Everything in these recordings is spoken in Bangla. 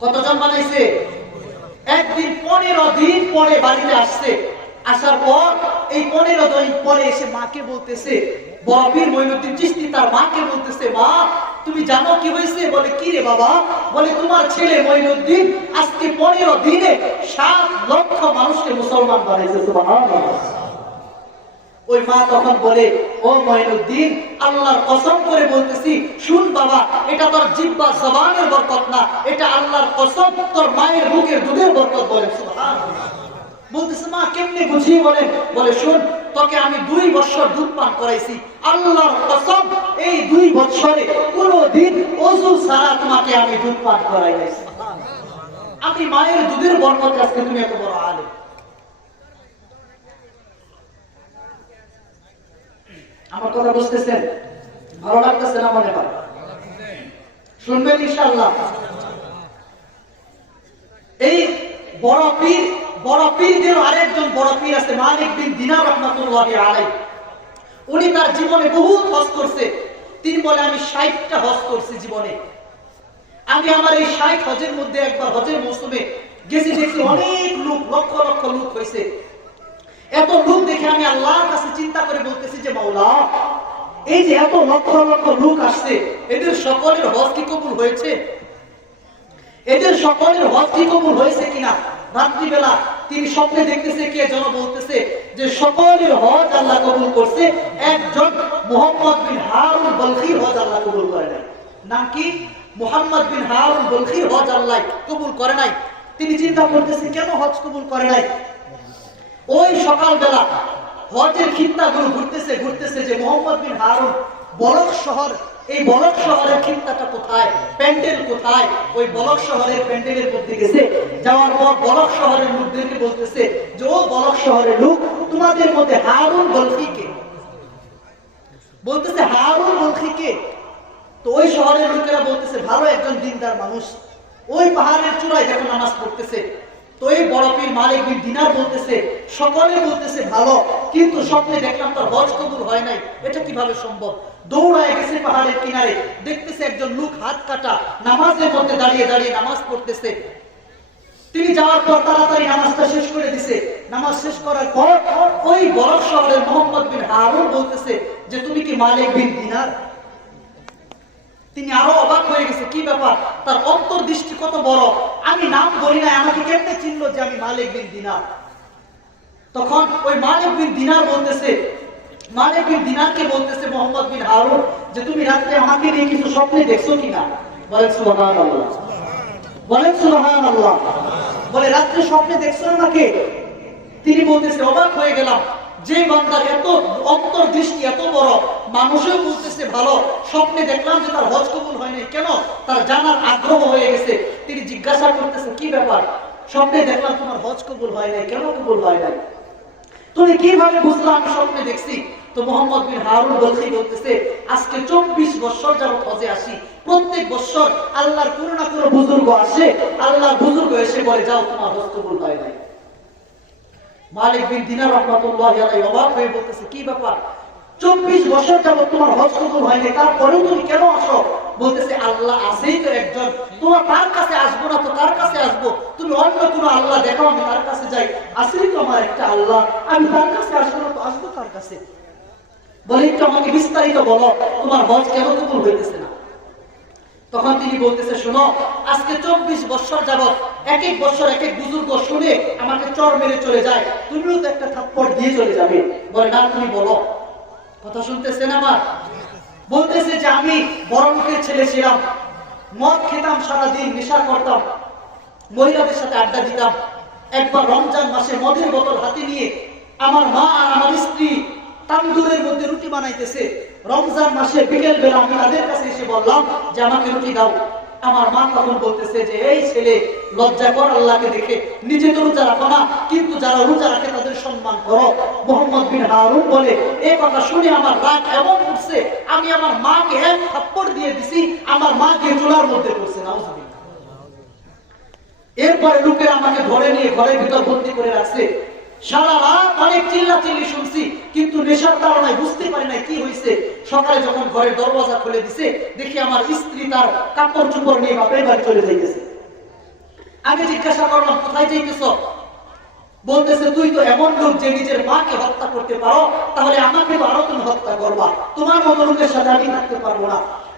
কতজন বানাইছে? একদিন পনেরো দিন পরে বাড়িতে আসছে। আসার পর এই পনেরো দিন পরে এসে মাকে বলতেছে, বরফির মইনুদ্দিন চিস্তি তার মাকে বলতেছে, মা, তুমি জানো কি হয়েছে? বলে, কি রে বাবা? বলে, তোমার ছেলে মইনুদ্দিন আজকে পনেরো দিনে সাত লক্ষ মানুষকে মুসলমান বানাইছে, সুবহানাল্লাহ। ওই মা তখন বলে, ও মঈনুদ্দিন, আল্লাহর কসম করে বলতেছি, শুন বাবা, এটা তোর জিব্বা জবানের বরকত না, এটা আল্লাহর কসম তোর মায়ের বুকের দুধের বরকত বলে। সুবহানাল্লাহ। বলতেছে, মা, কেমনে বুঝিয়ে বলে? বলে, শুন, তোকে আমি দুই বছর দুধ পান করাইছি। আল্লাহর কসম, এই দুই বছরে কোনো দিন অজু ছাড়া তোমাকে আমি দুধ পান করাই নাই। আমি মায়ের দুধের বরকত আজকে তুমি এত বড় আলেম। আমার কথা বুঝতেছেন? ভালো লাগতেছে না মনে হয় শুনবেন ইনশাআল্লাহ। এই বড় পীর, বড় পীরদের আরেকজন বড় পীর আছে, মালিক বিন দিনার রহমাতুল্লাহ আলাই উনি তার জীবনে বহুত হজ করছে। তিনি বলে, আমি ষাটটা হজ করছি জীবনে। আমি আমার এই ষাট হজের মধ্যে একবার হজের মৌসুমে গেছি, দেখছি অনেক লোক, লক্ষ লক্ষ লোক হয়েছে এত লোক দেখে আমি আল্লাহর কাছে চিন্তা করে বলতেছি যে, মাওলা, এই যে এত লক্ষ লক্ষ লোক আসছে, এদের সকলের হজ কি কবুল হয়েছে? এদের সকলের হজ কি কবুল হয়েছে কিনা? রাত্রিবেলা তিনি স্বপ্নে দেখতেছে, কে যেন বলতেছে যে, সকলের হজ আল্লাহ কবুল করছে, একজন মোহাম্মদ বিন হারুন বলখির হজ আল্লাহ কবুল করে নাই। নাম কি? মোহাম্মদ বিন হারুন বলখির হজ আল্লাহ কবুল করে নাই। তিনি চিন্তা করতেছে, কেন হজ কবুল করে নাই? ওই সকালবেলা হজের খিত্তাগুলো ঘুরতেছে ঘুরতেছে যে মোহাম্মদ বিন হারুন বলক শহর, এই বলক শহরের খিত্তাটা কোথায়, প্যান্ডেল কোথায়? ওই বলক শহরের প্যান্ডেলের মধ্যে গেছে, যাওয়ার পর বলক শহরের লোকদেরকে বলতেছে যে, ও বলক শহরের লোক, তোমাদের মধ্যে হারুন বলখি কে? বলতেছে, হারুন বলখি কে? তো ওই শহরের লোকেরা বলতেছে, ভালো একজন দিনদার মানুষ। ওই পাহাড়ের চূড়ায় দেখো নামাজ পড়তেছে। তো এই বড় পীর মালিক বিন দিনার বলতেছে সকলে বলতেছে, ভালো, কিন্তু স্বপ্নে দেখলাম তার হজ কবুল হয় নাই। এটা কীভাবে সম্ভব? দৌড়ায় গেছে পাহাড়ের কিনারে, দেখতেছে একজন লোক হাত কাটা, নামাজের মধ্যে দাঁড়িয়ে দাঁড়িয়ে নামাজ পড়তেছে। তিনি যাওয়ার পর তাড়াতাড়ি নামাজটা শেষ করে দিছে। নামাজ শেষ করার পর ওই বরফ শহরের মোহাম্মদ বিন হারুন বলতেছে যে, তুমি কি মালিক বিন দিনার? তিনি আরও অবাক হয়ে গেছে, কি ব্যাপার? তার অন্তর্দৃষ্টি কত বড়? আমি নাম বলি নাই, আমাকে কেমনে চিনলো যে আমি মালিক বিন দিনার? তখন ওই মালিক বিন দিনার বলতেছে, মালিক বিন দিনারকে বলতেছে মোহাম্মদ বিন যে তুমি রাত্রে আমাকে নিয়ে কিছু স্বপ্নে দেখছ কিনা? বলেন, সুবহানাল্লাহ। বলে, রাত্রে স্বপ্নে দেখছ আমাকে? তিনি বলতেছে অবাক হয়ে গেলাম। যে বান্দার এত অন্তর্দৃষ্টি এত বড়, মানুষও বলতেছে, ভালো, স্বপ্নে দেখলাম যে তার হজ কবুল হয়নি কেন? তার জানার আগ্রহ হয়ে গেছে। তিনি জিজ্ঞাসা করতেছে, কি ব্যাপার? স্বপ্নে দেখলাম তোমার হজ কবুল হয় নাই, কেন কবুল হয় নাই? তুমি কীভাবে বুঝলা আমি স্বপ্নে দেখছি? তো মোহাম্মদ বিন হারুন বলছি বলতেছে, আজকে চব্বিশ বছর যাবত হজে আসি। প্রত্যেক বছর আল্লাহর কোনো না কোনো বুজুর্গ আসে, আল্লাহর বুজুর্গ এসে বলে, যাও, তোমার হজ কবুল হয় নাই। মালিক বিন দিনার রহমাতুল্লাহ অবাক হয়ে বলতেছে, কি ব্যাপার? চব্বিশ বছর যাবত তোমার হজ কবুল হয়নি, তারপরেও তুমি কেন আসো? বলতেছে, আল্লাহ আছেই তো একজন। তোমার তার কাছে আসব না তো তার কাছে আসব। তুমি অন্য আল্লাহ দেখো আমি তার কাছে যাই। আসেই তো আমার একটা আল্লাহ, আমি তার কাছে আসব না তো আসব কাছে? বলে, একটু আমাকে বিস্তারিত বলো, তোমার হজ কেন কবুল হইতেছে না? তখন তিনি বলতেছে, শোনো, আজকে চব্বিশ বছর যাবত এক এক বছর, এক এক বুজুর্গ শুনে আমাকে চর মেরে চলে যায়। তুমিও তো একটা থাপ্পড় দিয়ে চলে যাবে। বলে, না, তুমি বলো। কথা শুনতেছেন আমার বলতেছে যে, আমি বড় লোকের ছেলে ছিলাম। মদ খেতাম, সারাদিন নেশা করতাম। মহিলাদের সাথে আড্ডা দিতাম। একবার রমজান মাসে মদের বোতল হাতে নিয়ে আমার মা আর আমার স্ত্রী তান্দুরের মধ্যে রুটি বানাইতেছে। রমজান মাসে বিকেল বেলা আমি তাদের কাছে এসে বললাম যে, আমাকে রুটি দাও। আমার মা তখন বলতেছে যে, এই ছেলে, লজ্জা কর আল্লাহকে দেখে। নিজে তো রোজা রাখো না, কিন্তু যারা রোজা রাখে তাদের সম্মান করো। মোহাম্মদ বিন হারুন বলে এই কথা শুনে আমার রাগ এমন উঠছে, আমি আমার মাকে এক থাপ্পড় দিয়ে দিছি, আমার মা মাকে চুলার মধ্যে করছে নাউজুবিল্লাহ এরপরে লোকের আমাকে ধরে নিয়ে ঘরের ভিতর বন্দি করে রাখছে। সারা রাত অনেক চিল্লা চিল্লি শুনছি, কিন্তু নেশার বুঝতে পারি কি হয়েছে সকালে যখন ঘরের দরওয়াজা খুলে দিছে, দেখি আমার স্ত্রী তার কাপড় চুপড় নিয়ে বাপের বাড়ি চলে যাইতেছে। আমি জিজ্ঞাসা করলাম, কোথায় যাইতেছ? বলতেছে, তুই তো এমন লোক যে নিজের মাকে হত্যা করতে পারো, তাহলে আমাকে তো আরও তুমি হত্যা করবা। তোমার মতো লোকের সাথে আমি থাকতে পারব না।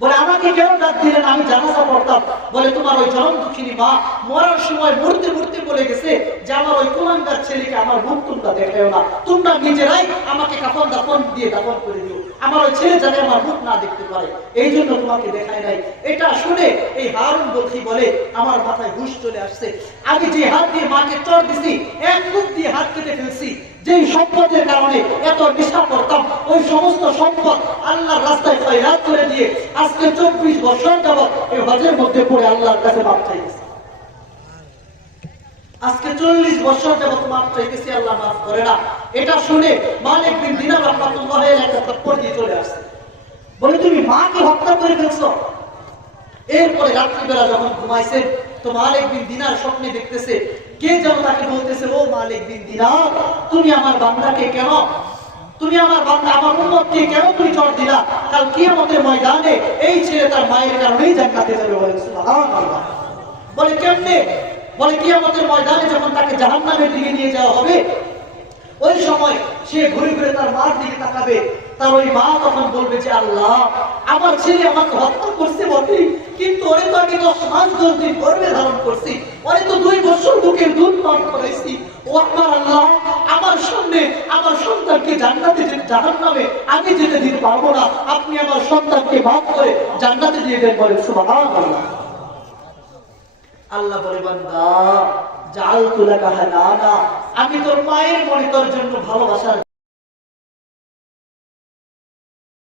বলে, আমাকে কেন ডাক দিলেন? আমি জানাজা পড়তাম। বলে, তোমার ওই জনম দুঃখিনী মা মরার সময় মরতে মরতে বলে গেছে যে আমার ওই কুলাঙ্গার ছেলেকে আমার মুখ তোমরা দেখাও না। তোমরা নিজেরাই আমাকে কাফন দাফন দিয়ে দাফন করে দিও। আমার ওই ছেলে যাতে আমার মুখ না দেখতে পারে। এই জন্য তোমাকে দেখায় নাই। এটা শুনে এই হারুন বলছি বলে, আমার মাথায় হুশ চলে আসছে। আমি যে হাত দিয়ে মাকে চড় দিছি, এক মুখ দিয়ে হাত ফেলছি যে সম্পদের কারণে এত নিষ্ঠা করতাম ওই সমস্ত সম্পদ আল্লাহর রাস্তায় ফয়রাত করে দিয়ে আজকে চব্বিশ বছর যাবৎ এই হজের মধ্যে পড়ে আল্লাহর কাছে মাপ চাইতেছি। আজকে চল্লিশ বছর যাবৎ মাপ চাইতেছি আল্লাহ মাফ করে না। এটা শুনে মালিক বিন দিনার রহমাতুল্লাহ একটা থাপ্পড় দিয়ে চলে আসছে। বলে, তুমি মাকে হত্যা করে ফেলছো? এরপরে রাত্রিবেলা যখন ঘুমাইছেন তো মালিক বিন দিনার স্বপ্নে দেখতেছে। কে যেন তাকে বলতেছে, ও মালিক বিন দিনার, তুমি আমার বান্দাকে কেন, তুমি আমার বান্দা, আমার উম্মতকে কেন তুমি চড় দিলা? কাল কিয়ামতের ময়দানে এই ছেলে তার মায়ের কারণেই জান্নাতে যাবে বলে সুবহানাল্লাহ। বলে, কেমনে? বলে, কিয়ামতের ময়দানে যখন তাকে জাহান্নামের দিকে নিয়ে যাওয়া হবে, ওই সময় সে ঘুরে ঘুরে তার মার দিকে তাকাবে। তার ওই মা তখন বলবে যে, আল্লাহ, আমার ছেলে আমাকে হত্যা করছে বটে, কিন্তু গর্ভে ধারণ করছি। তো দুই বছর বুকের দুধ পান করাইছি। ও আমার আল্লাহ, আমার সামনে আমার সন্তানকে জান্নাতে নামে আমি যেতে দিতে পারব না। আপনি আমার সন্তানকে করে জান্নাতে দিয়ে দেন সুবহানাল্লাহ। আল্লাহ বলে, বান্দা জাল তুলা কাহা না আমি তোর মায়ের মনে তোর জন্য ভালোবাসার